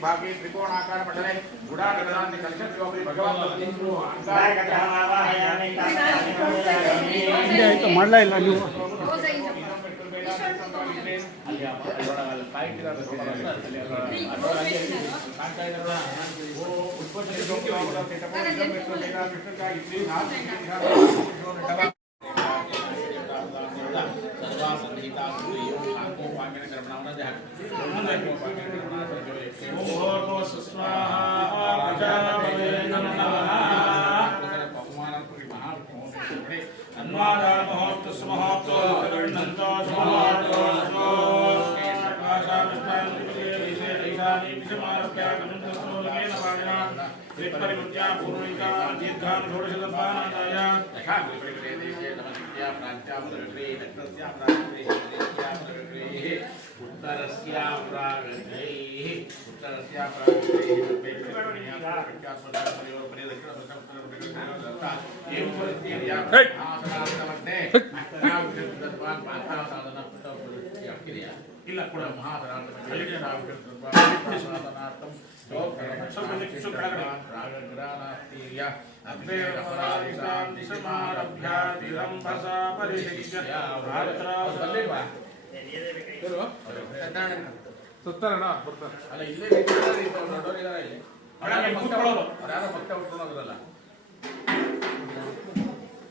भागे त्रिकोणाकार मंडले गुडाग्रहान् कलशस्योपरि भगवान् तो ಮಾಡಲೇ ಇಲ್ಲ ನೀವು ಇಲ್ಲ ಕೂಡ ಸುತ್ತಾರಣ ಬರ್ತಾರೆ ಅಲ್ಲ ಇಲ್ಲೇ ಯಾರೋ ಭಕ್ತ ಉಟ್ಕೊಳ್ಳೋದ್ರಲ್ಲ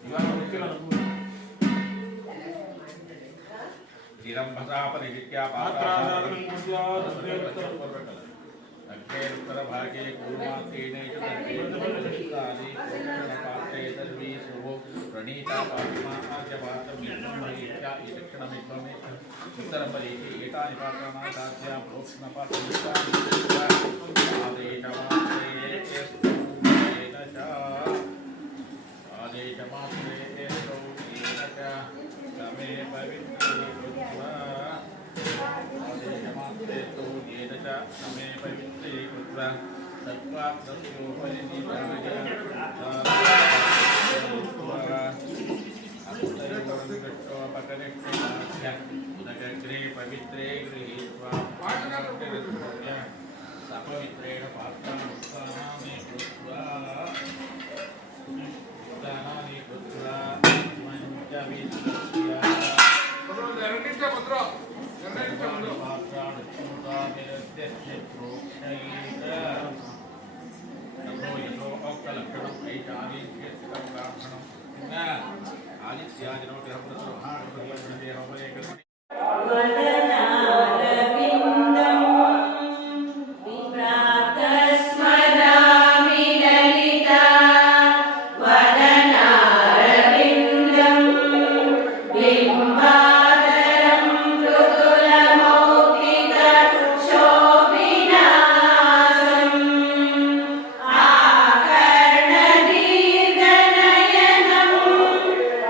ಇವಾಗ ಗೊತ್ತಿಲ್ಲ उत्तर भागे प्रणीता उत्तर परीति एतानि पात्राणि साध्यां समे समे पवित्रीकृत्वा उदग्रे पवित्रे गृहीत्वा सपवित्रेण पात्राणि कृत्वा दानानि कृत्वा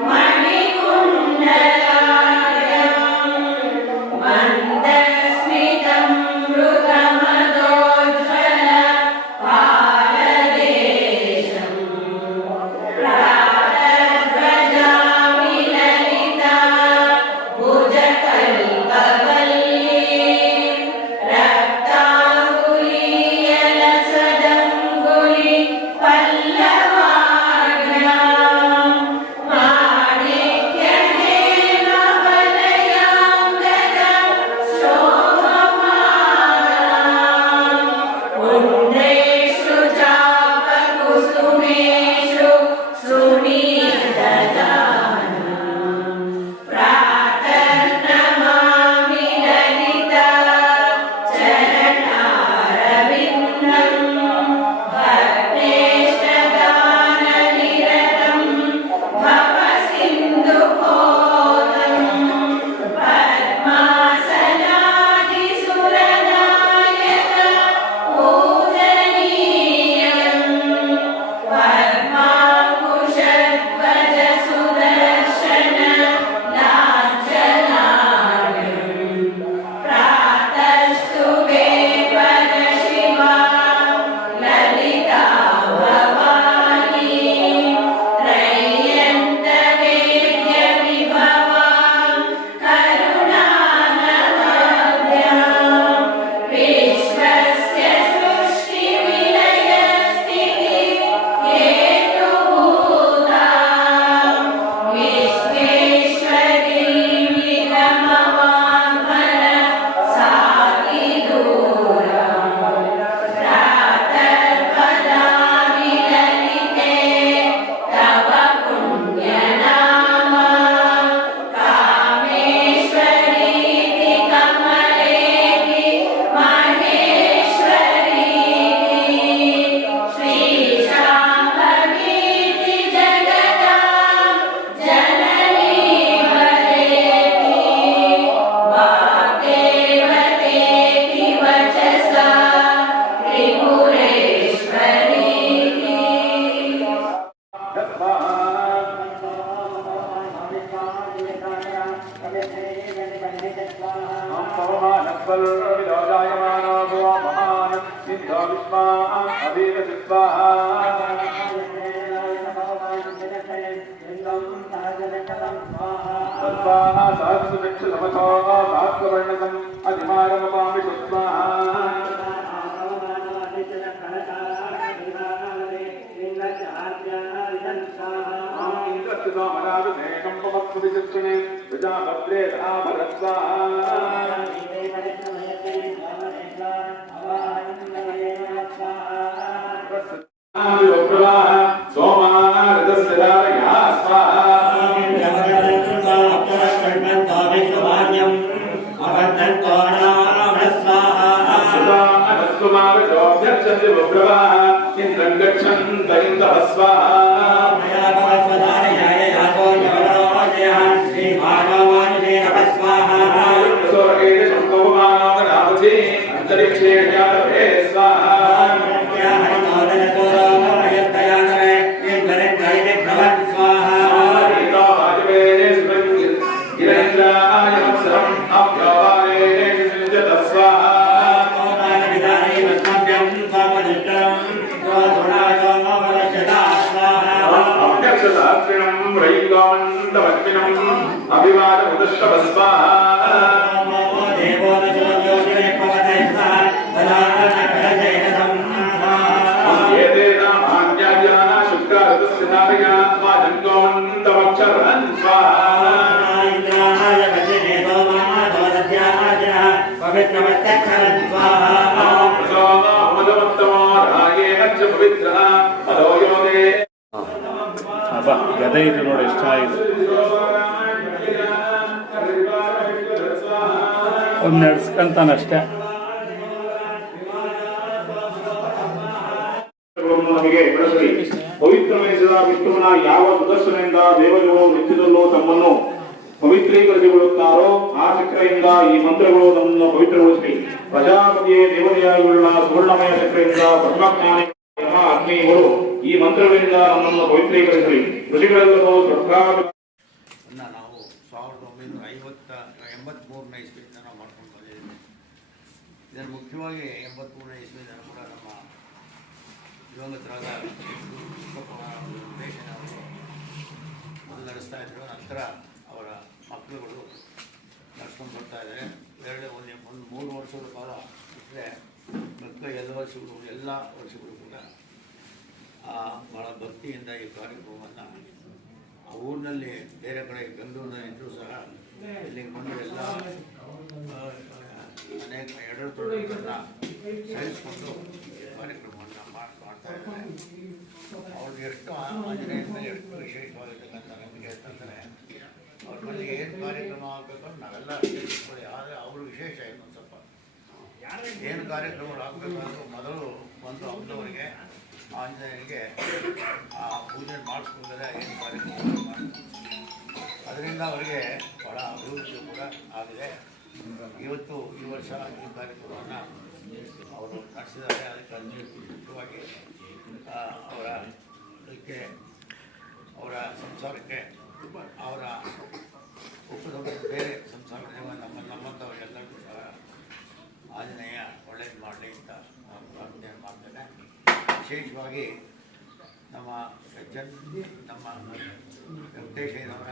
मणिकुंड ಗದೆ ಇದು ನೋಡಿ ಎಷ್ಟು ಆಗಿದೆ. ಒಂದು ನಡೆಸ್ಕೊಂತಾನಷ್ಟೇ. ನಮಗೆ ಬೆಳೆಸಲಿ. ಪವಿತ್ರವೆನಿಸಿದ ವಿಷ್ಣುವಿನ ಯಾವ ಸುದರ್ಶನದಿಂದ ದೇವರುಗಳು ನಿತ್ಯದಲ್ಲೂ ತಮ್ಮನ್ನು ಪವಿತ್ರೀಕರಿಸಿಕೊಳ್ಳುತ್ತಾರೋ ಆ ಚಕ್ರೆಯಿಂದ ಈ ಮಂತ್ರಗಳು ನಮ್ಮನ್ನು ಪವಿತ್ರಗೊಳಿಸಲಿ. ಪ್ರಜಾಪತಿಯೇ ದೇವತೆಯಾಗಿರುವ ಸುವರ್ಣಮಯ ಚಕ್ರೆಯಿಂದ ಬ್ರಹ್ಮಜ್ಞಾನಿ ಅಗ್ನಿಗಳು ಈ ಮಂತ್ರಗಳಿಂದ ನಮ್ಮನ್ನು ಪವಿತ್ರೀಕರಿಸಲಿ. ಋಷಿಗಳೆಲ್ಲರೂ ನಾವು 1983ನೇ ಇಸ್ವಿಯಿಂದ ನಾವು ಮಾಡ್ಕೊಂಡು ಬಂದಿದ್ದೀವಿ. ಇದನ್ನು ಮುಖ್ಯವಾಗಿ 83ನೇ ಇಸ್ವಿಯಿಂದ ಕೂಡ ನಮ್ಮ ದಿವಂಗತರಾದ ದೇಶನವರು ಮೊದಲು ನಡೆಸ್ತಾ ಇದ್ದರು. ನಂತರ ಅವರ ಮಕ್ಕಳುಗಳು ನಡ್ಸ್ಕೊಂಡು ಬರ್ತಾ ಇದ್ದಾರೆ. ಒಂದು 3 ವರ್ಷಗಳ ಕಾಲ ಬಿಟ್ಟರೆ ಎಲ್ಲ ವರ್ಷಗಳು ಕೂಡ ಭಾಳ ಭಕ್ತಿಯಿಂದ ಈ ಕಾರ್ಯಕ್ರಮವನ್ನು ಆ ಊರಿನಲ್ಲಿ ಬೇರೆ ಕಡೆ ಬೆಂಗಳೂರಿನಲ್ಲಿ ಇದ್ದರೂ ಸಹ ಇಲ್ಲಿಗೆ ಬಂದು ಎಲ್ಲ ಅನೇಕ ಎಡರುಗಳನ್ನು ಸಹಿಸಿಕೊಂಡು ಕಾರ್ಯಕ್ರಮವನ್ನು ಮಾಡ್ತಾ ಇದ್ದಾರೆ. ಅವ್ರಿಗೆ ಎಷ್ಟು ಆಂಜನೇಯನ ಎಷ್ಟು ವಿಶೇಷವಾಗಿರ್ತಕ್ಕಂಥ ನಂಬಿಕೆ ಅಂತಂದರೆ ಅವ್ರ ಮೇಲೆ ಏನು ಕಾರ್ಯಕ್ರಮ ಆಗಬೇಕು ನಾವೆಲ್ಲ ತಿಳ್ಕೊಳ್ಳಿ. ಆದರೆ ಅವರು ವಿಶೇಷ ಇನ್ನೊಂದು ಸ್ವಲ್ಪ ಏನು ಕಾರ್ಯಕ್ರಮಗಳು ಆಗಬೇಕಾದ್ರೂ ಮೊದಲು ಬಂದು ಅವ್ರವರಿಗೆ ಆಂಜನೇಯನಿಗೆ ಆ ಪೂಜೆ ಮಾಡಿಸ್ಕೊಂಡ್ರೆ ಏನು ಕಾರ್ಯಕ್ರಮ ಮಾಡ್ತಾರೆ. ಅದರಿಂದ ಅವರಿಗೆ ಭಾಳ ಅಭಿವೃದ್ಧಿ ಕೂಡ ಆಗಿದೆ. ಇವತ್ತು ಈ ವರ್ಷ ಈ ಕಾರ್ಯಕ್ರಮವನ್ನು ಅವರು ನಡೆಸಿದ್ದಾರೆ. ಅದಕ್ಕೆ ಮುಖ್ಯವಾಗಿ ಅವರ ಇದಕ್ಕೆ ಅವರ ಸಂಸಾರಕ್ಕೆ ಅವರ ಉಪದ ಬೇರೆ ಸಂಸಾರಕ್ಕೆ ನಮ್ಮಂಥವರೆಲ್ಲರಿಗೂ ಸಹ ಆಂಜನೇಯ ಒಳ್ಳೇದು ಮಾಡಲಿ ಅಂತ ನಾನು ಪ್ರಾರ್ಥನೆ ಮಾಡ್ತೇನೆ. ವಿಶೇಷವಾಗಿ ನಮ್ಮ ವೆಂಕಟೇಶಯ್ಯನವರ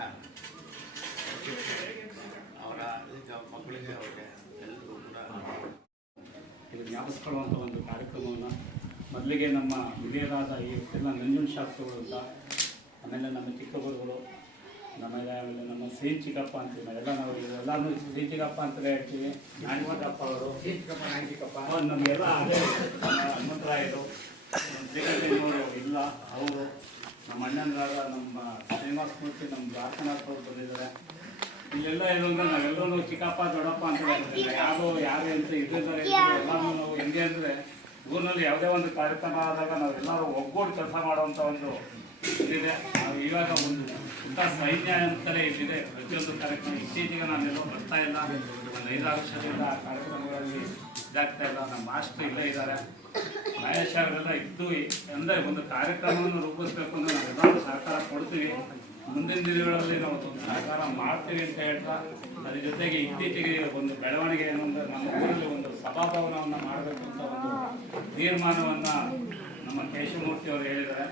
ಅವರ ಮಕ್ಕಳಿಗೆ ಅವರಿಗೆ ಎಲ್ಲರಿಗೂ ಕೂಡ ಇದು ಜ್ಞಾಪಿಸ್ಕೊಳ್ಳುವಂಥ ಒಂದು ಕಾರ್ಯಕ್ರಮವನ್ನು ಮೊದಲಿಗೆ ನಮ್ಮ ಹಿರಿಯರಾದ ಈ ಎಲ್ಲ ನಂಜುಂಡ ಶಾಸ್ತ್ರಿಗಳು ಅಂತ, ಆಮೇಲೆ ನಮ್ಮ ಚಿಕ್ಕಗುರುಗಳು, ಆಮೇಲೆ ನಮ್ಮ ಶ್ರೀ ಚಿಕ್ಕಪ್ಪ ಅಂತೀವಿ. ನಾವೆಲ್ಲ ನಾವು ಎಲ್ಲರೂ ಶ್ರೀ ಚಿಕ್ಕಪ್ಪ ಅಂತಲೇ ಹೇಳ್ತೀವಿ. ನಾಣಿಕಪ್ಪ ಅವರು ನಮಗೆಲ್ಲ ಅದೇ ಹನುಮಂತರಾಯರು, ಶ್ರೀಕಂಠಯ್ಯನವರು ಇಲ್ಲ ಅವರು, ನಮ್ಮ ಅಣ್ಣನರಾದ ನಮ್ಮ ಶ್ರೀನಿವಾಸ ಮೂರ್ತಿ, ನಮ್ಮ ದ್ವಾರಕನಾಥ್ ಅವರು ಬಂದಿದ್ದಾರೆ. ಇಲ್ಲೆಲ್ಲ ಏನು ಅಂದರೆ ನಾವೆಲ್ಲರೂ ಚಿಕ್ಕಪ್ಪ ದೊಡ್ಡಪ್ಪ ಅಂತ ಹೇಳ್ತಿಲ್ಲ. ಯಾರು ಅಂತ ಇದ್ದಿದ್ದಾರೆ. ಎಲ್ಲರೂ ನಾವು ಹೆಂಗೆ ಅಂದರೆ ಊರಿನಲ್ಲಿ ಯಾವುದೇ ಒಂದು ಕಾರ್ಯಕ್ರಮ ಆದಾಗ ನಾವೆಲ್ಲರೂ ಒಗ್ಗೂಡಿ ಕೆಲಸ ಮಾಡುವಂಥ ಒಂದು ಇದಿದೆ. ನಾವು ಇವಾಗ ಒಂದು ಇಂಥ ಸೈನ್ಯ ಅಂತಲೇ ಇಲ್ಲಿದೆ. ಪ್ರತಿಯೊಂದು ಕಾರ್ಯಕ್ರಮ ಇತ್ತೀಚೆಗೆ ನಾವೆಲ್ಲೋ ಬರ್ತಾ ಇಲ್ಲ. ಒಂದು 5-6 ವರ್ಷದಿಂದ ಆ ಕಾರ್ಯಕ್ರಮಗಳಲ್ಲಿ ಇದಾಗ್ತಾ ಇಲ್ಲ. ನಮ್ಮ ಮಾಸ್ಟರ್ ಇಲ್ಲೇ ಇದ್ದಾರೆ, ಮಹೇಶ್ ಅವರೆಲ್ಲ ಇದ್ದು ಅಂದರೆ ಒಂದು ಕಾರ್ಯಕ್ರಮವನ್ನು ರೂಪಿಸ್ಬೇಕು ಅಂದರೆ ನಾವೆಲ್ಲರೂ ಸಹಕಾರ ಕೊಡ್ತೀವಿ. ಮುಂದಿನ ದಿನಗಳಲ್ಲಿ ನಾವು ಸಹಕಾರ ಮಾಡ್ತೀವಿ ಅಂತ ಹೇಳ್ತಾ, ಅದ್ರ ಜೊತೆಗೆ ಇತ್ತೀಚೆಗೆ ಒಂದು ಬೆಳವಣಿಗೆ ಏನು ಅಂದರೆ ನಮ್ಮ ಊರಲ್ಲಿ ಒಂದು ಸಭಾಭವನವನ್ನು ಮಾಡಬೇಕು ಅಂತ ಒಂದು ತೀರ್ಮಾನವನ್ನು ನಮ್ಮ ಕೇಶವಮೂರ್ತಿ ಅವರು ಹೇಳಿದ್ದಾರೆ.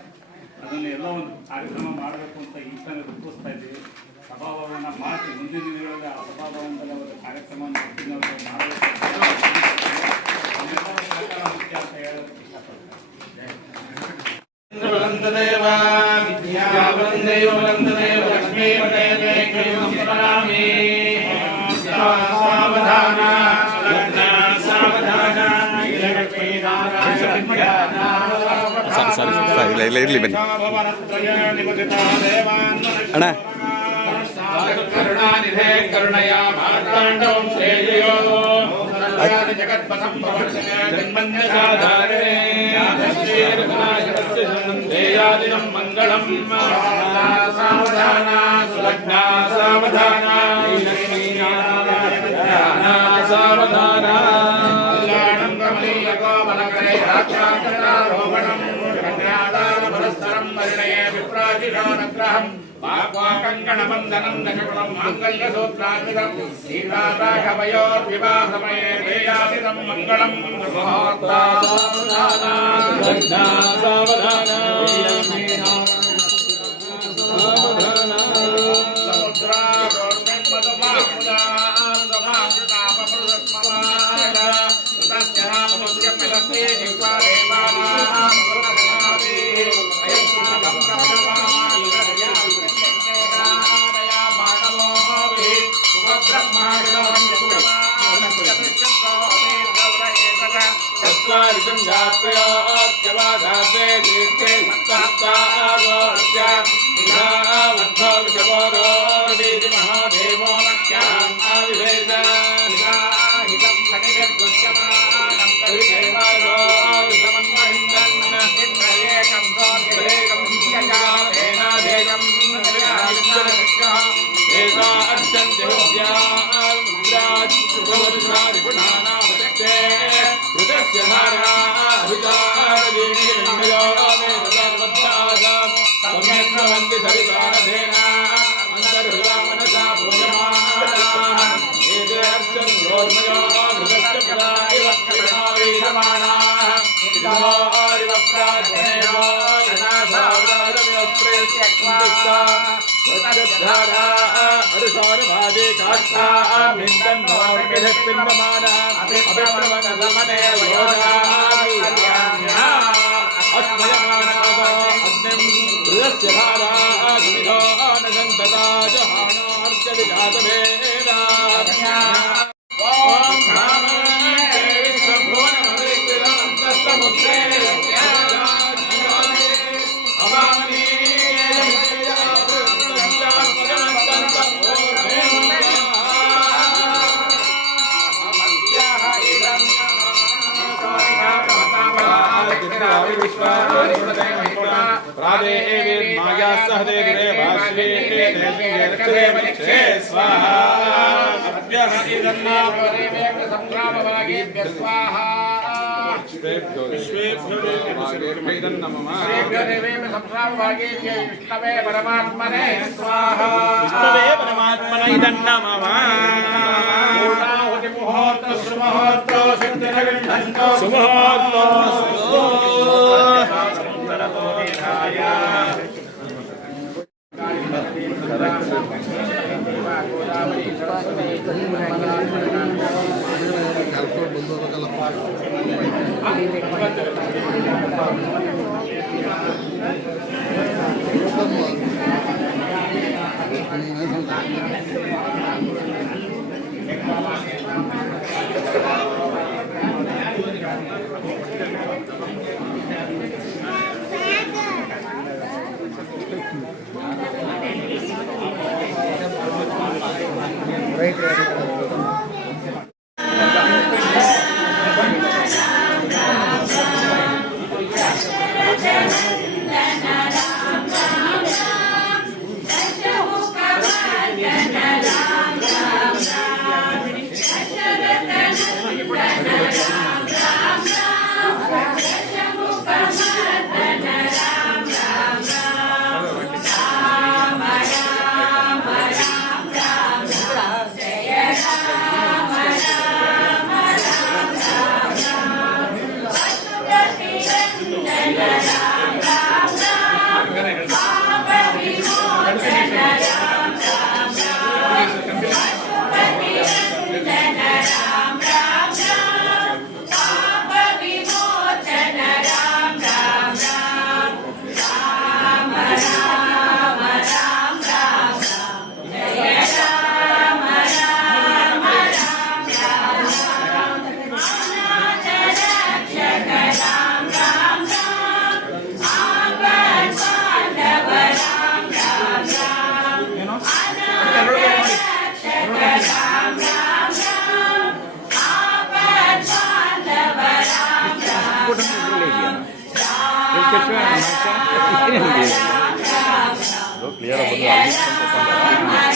ಅದನ್ನು ಎಲ್ಲ ಒಂದು ಕಾರ್ಯಕ್ರಮ ಮಾಡಬೇಕು ಅಂತ ಈಗಲೇ ರೂಪಿಸ್ತಾ ಇದ್ದೀವಿ. ಸಭಾಭವನ ಮಾಡಿ ಮುಂದಿನ ದಿನಗಳಲ್ಲಿ ಆ ಸಭಾಭವನದಲ್ಲಿ ಅವರ ಕಾರ್ಯಕ್ರಮವನ್ನು ಮಾಡಬೇಕು ಸಹಕಾರ ಮುಖ್ಯ ಅಂತ ಹೇಳೋದಕ್ಕೆ ಇಷ್ಟಪಡ್ತಾರೆ. ಇರಲಿ ಬನ್ನಿ ಅಣ್ಣ. ಕರುಣಾನಿಧೇ ಕರುಣಯಾ ಮಾರ್ತಾಂಡವಂ ಶ್ರೇಯೋ ಜಗತ್ಪಥಂ ಜನ್ಮನ್ಯಸಾಧಾರಣೆ ದೇಯಾದಿನಂ ಮಂಗಳಂ ಸಾವಧಾನ ಸುಲಗ್ನ ಸಾವಧಾನ ಸಾವಧಾನ ಕಲ್ಯಾಣಂ ಕಮಲೀಯಕೋ ಮಲಕರೆ ರಾಕ್ಷಾಂತರಾರೋಹಣಂ ಕನ್ಯಾದಾನಪರಸ್ಪರಂ ಪರಿಣಯೇ ವಿಪ್ರಾಜಿಷಾನಗ್ರಹಂ कंकणबन्धनं दशकुलं माङ्गल्यसूत्रान्वितं सीताराघवयोर्विवाहसमये देयादिदं मङ्गलं ಕ್ಲಿಯರ್ ಬಂದು ಅಲ್ಲಿ